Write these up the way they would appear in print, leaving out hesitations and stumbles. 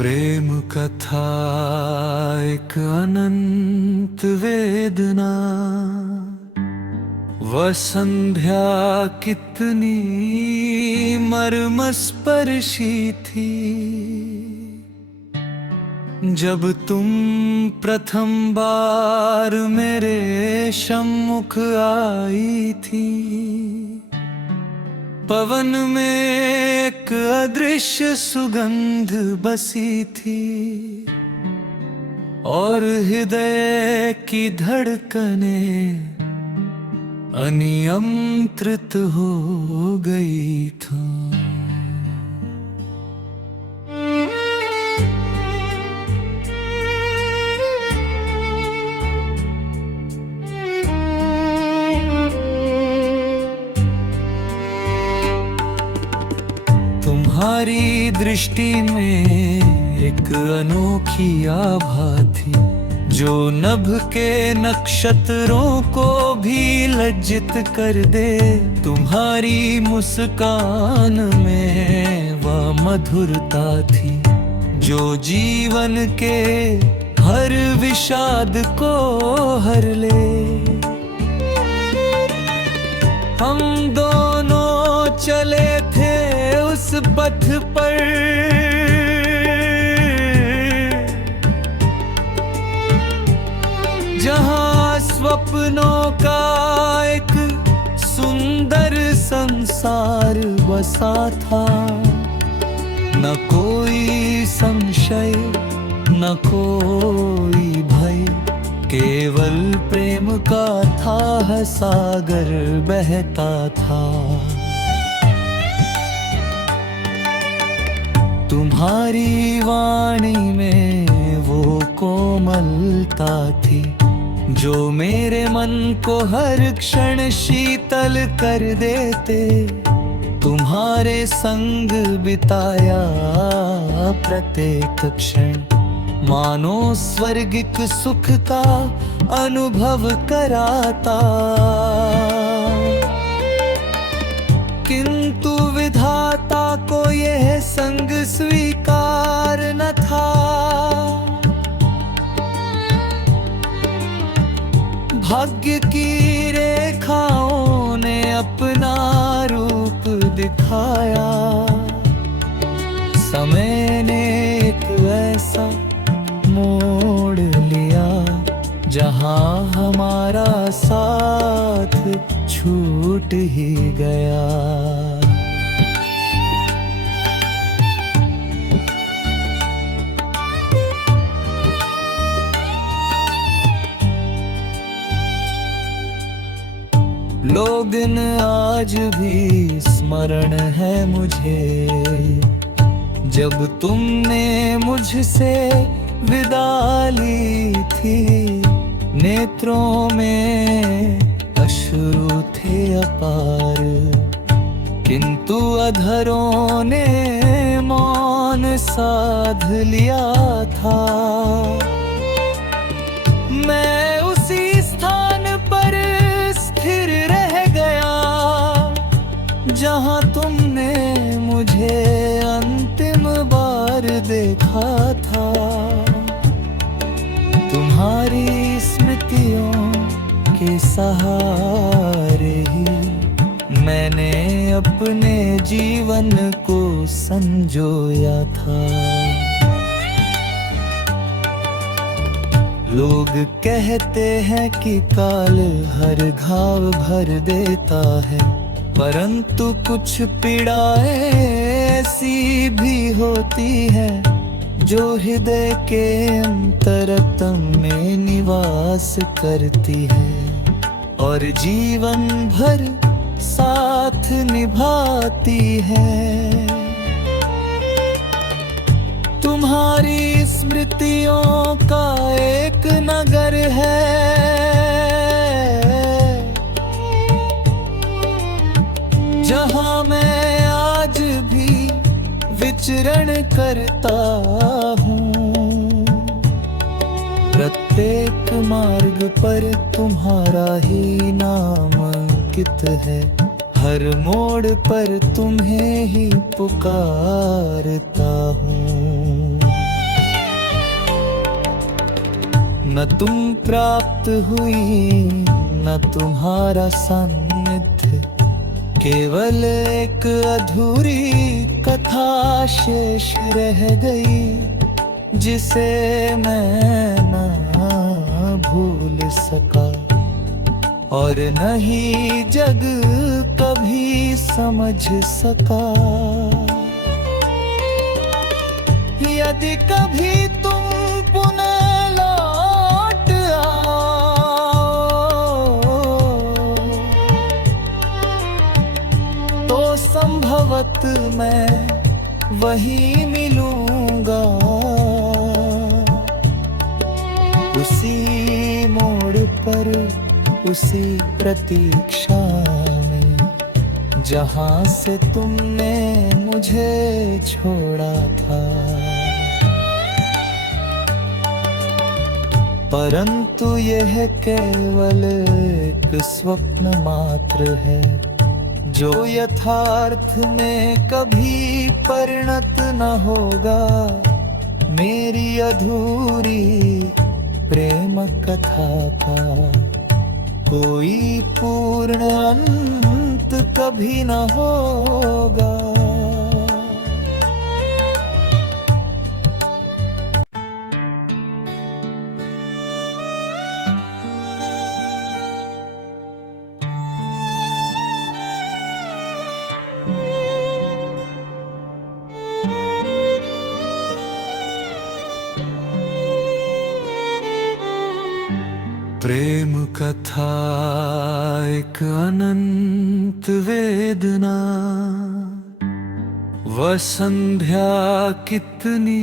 प्रेम कथा एक अनंत वेदना, वह संध्या कितनी मर्मस्पर्शी थी। जब तुम प्रथम बार मेरे सम्मुख आई थी, पवन में एक अदृश्य सुगंध बसी थी और हृदय की धड़कनें अनियंत्रित हो गई थी। तुम्हारी दृष्टि में एक अनोखी आभा थी, जो नभ के नक्षत्रों को भी लज्जित कर दे। तुम्हारी मुस्कान में वह मधुरता थी, जो जीवन के हर विषाद को हर ले। हम दोनों चले थे उस पथ पर, जहां स्वप्नों का एक सुंदर संसार बसा था। न कोई संशय, न कोई भय, केवल प्रेम का था सागर बहता था। तुम्हारी वाणी में वो कोमलता थी, जो मेरे मन को हर क्षण शीतल कर देते। तुम्हारे संग बिताया प्रत्येक क्षण मानो स्वर्गिक सुख का अनुभव कराता। किंतु विधाता को यह संग स्वीकार न था। भाग्य की रेखाओं ने अपना रूप दिखाया। समय ने एक ऐसा मोड़ लिया, जहां हमारा साथ छूट ही गया। लोग आज भी स्मरण है मुझे, जब तुमने मुझसे विदा ली थी। नेत्रों में अश्रु थे अपार, किंतु अधरों ने मौन साध लिया था। मैं उसी स्थान पर स्थिर रह गया, जहां तुमने मुझे अंतिम बार देखा था। तुम्हारी स्मृतियों के सहारे ही मैंने अपने जीवन को संजोया था। लोग कहते हैं कि काल हर घाव भर देता है, परंतु कुछ पीड़ाएं ऐसी भी होती है, जो हृदय के अंतरतम में निवास करती है और जीवन भर साथ निभाती है। तुम्हारी स्मृतियों का एक नगर है, जहां मैं आज भी विचरण करता हूँ। प्रत्येक मार्ग पर तुम्हारा ही नाम अंकित है, हर मोड़ पर तुम्हें ही पुकारता हूँ। न तुम प्राप्त हुई न तुम्हारा सान्निध्य, केवल एक अधूरी कथा शेष रह गई, जिसे मैं न भूल सका और नहीं जग कभी समझ सका। यदि कभी तुम पुनः लौट आओ तो संभवत मैं वहीं मिलूंगा, उसी मोड़ पर उसी प्रतीक्षा में, जहां से तुमने मुझे छोड़ा था। परंतु यह केवल एक स्वप्न मात्र है, जो यथार्थ में कभी परिणत न होगा। मेरी अधूरी प्रेम कथा का कोई पूर्ण अंत कभी न होगा। प्रेम कथा एक अनंत वेदना, वह संध्या कितनी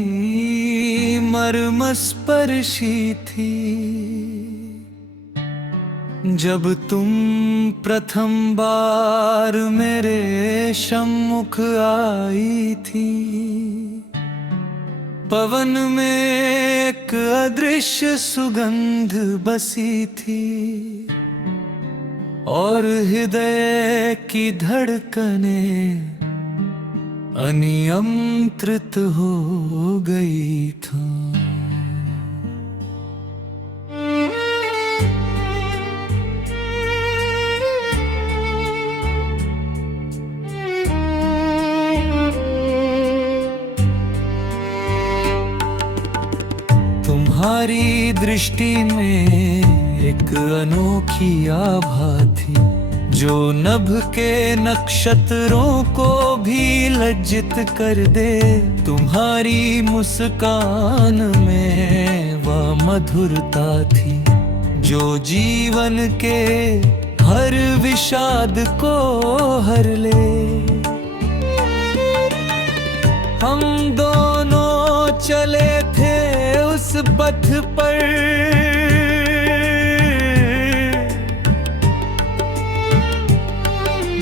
मर्मस्पर्शी थी, जब तुम प्रथम बार मेरे सम्मुख आई थी। पवन में एक अदृश्य सुगंध बसी थी और हृदय की धड़कनें अनियंत्रित हो गई थी। तुम्हारी दृष्टि में एक अनोखी आभा थी, जो नभ के नक्षत्रों को भी लज्जित कर दे। तुम्हारी मुस्कान में वह मधुरता थी, जो जीवन के हर विषाद को हर ले। हम दोनों चले थे उस पथ पर,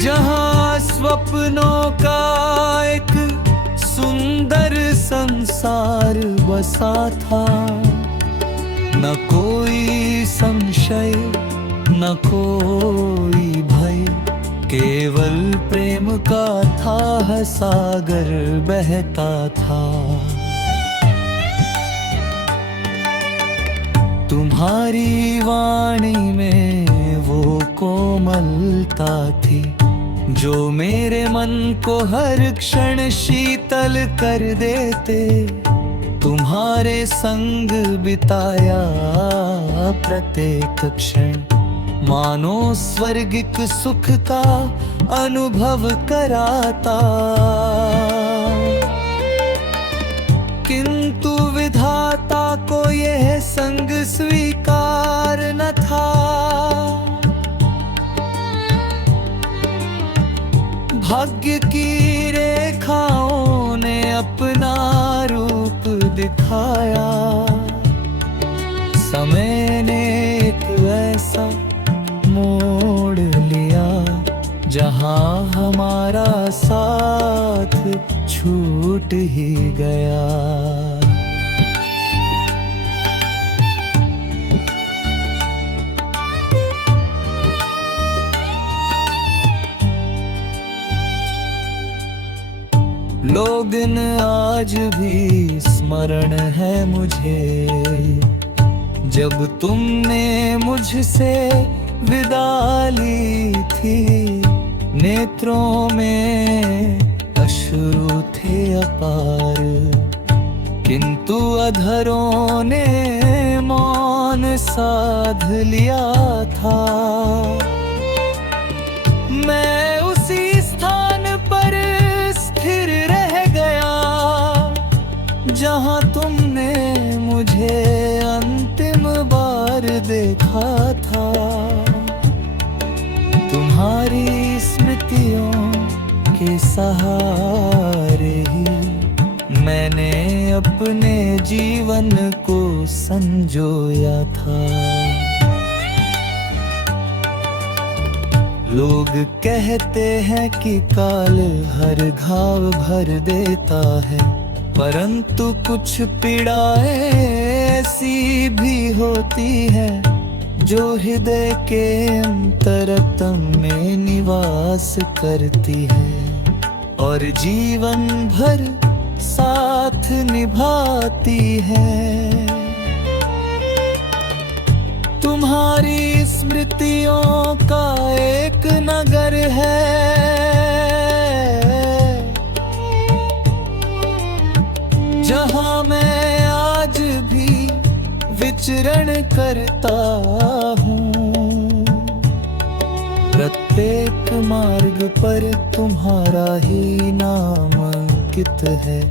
जहां स्वप्नों का एक सुंदर संसार बसा था। न कोई संशय न कोई भय, केवल प्रेम का था सागर बहता था। तुम्हारी वाणी में वो कोमलता थी, जो मेरे मन को हर क्षण शीतल कर देते। तुम्हारे संग बिताया प्रत्येक क्षण मानो स्वर्गिक सुख का अनुभव कराता। किंतु विधाता को यह संग स्वीकार न था। भाग्य की रेखाओं ने अपना रूप दिखाया। समय ने एक ऐसा मोड़ लिया, जहां हमारा साथ छूट ही गया। लोगन आज भी स्मरण है मुझे, जब तुमने मुझसे विदा ली थी, नेत्रों में अश्रु थे अपार, किंतु अधरों ने मौन साध लिया था। मैं उसी स्थान पर स्थिर रह गया जहां तुमने मुझे अंतिम बार देखा था। तुम्हारी स्मृतियों के सहारे ही मैंने अपने जीवन को संजोया था। लोग कहते हैं कि काल हर घाव भर देता है, परंतु कुछ पीड़ाएं ऐसी भी होती है जो हृदय के अंतरतम में निवास करती है और जीवन भर साथ निभाती है। तुम्हारी स्मृतियों का एक नगर है, जहां मैं आज भी विचरण करता हूँ। प्रत्येक मार्ग पर तुम्हारा ही नाम अंकित है,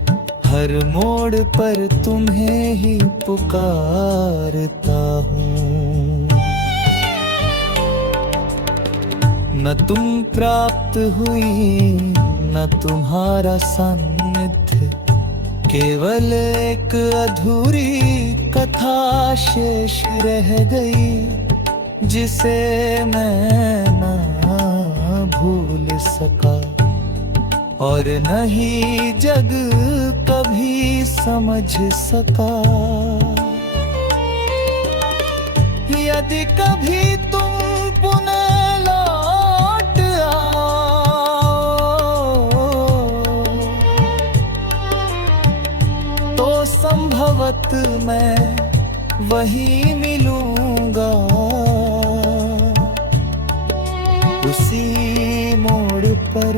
हर मोड़ पर तुम्हें ही पुकारता हूँ। न तुम प्राप्त हुई न तुम्हारा सान्निध्य, केवल एक अधूरी कथा शेष रह गई जिसे मैं न भूल सका और नहीं जग कभी समझ सका। यदि कभी तुम पुनः लौट आओ तो संभवत मैं वहीं मिलूंगा, उसी मोड़ पर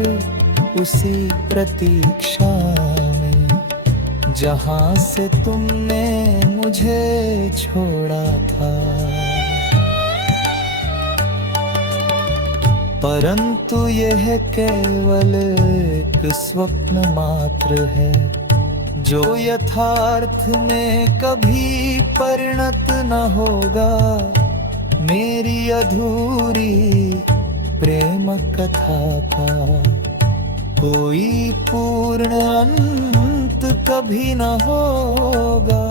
उसी प्रतीक्षा में जहां से तुमने मुझे छोड़ा था। परंतु यह केवल एक स्वप्न मात्र है जो यथार्थ में कभी परिणत न होगा। मेरी अधूरी प्रेम कथा का कोई पूर्ण अंत कभी न होगा।